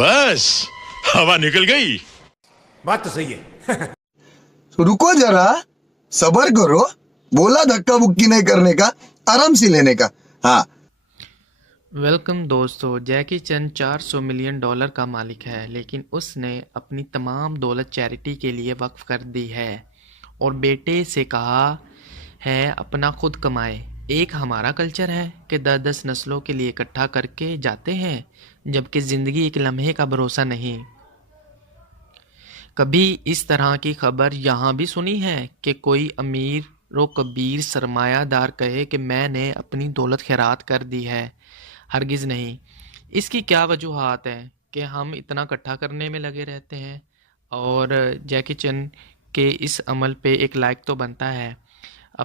बस हवा निकल गई। बात तो सही है। तो रुको जरा, सबर करो। बोला धक्का बुक्की नहीं करने का, आराम से लेने का। हाँ। वेलकम दोस्तों। जैकी चैन $400 मिलियन का मालिक है, लेकिन उसने अपनी तमाम दौलत चैरिटी के लिए वक्फ कर दी है और बेटे से कहा है अपना खुद कमाए। एक हमारा कल्चर है कि 10-10 नस्लों के लिए इकट्ठा करके जाते हैं, जबकि ज़िंदगी एक लम्हे का भरोसा नहीं। कभी इस तरह की खबर यहाँ भी सुनी है कि कोई अमीर व कबीर सरमायादार कहे कि मैंने अपनी दौलत खैरात कर दी है? हरगिज़ नहीं। इसकी क्या वजूहात है कि हम इतना इकट्ठा करने में लगे रहते हैं? और जैकी चैन के इस अमल पे एक लाइक तो बनता है।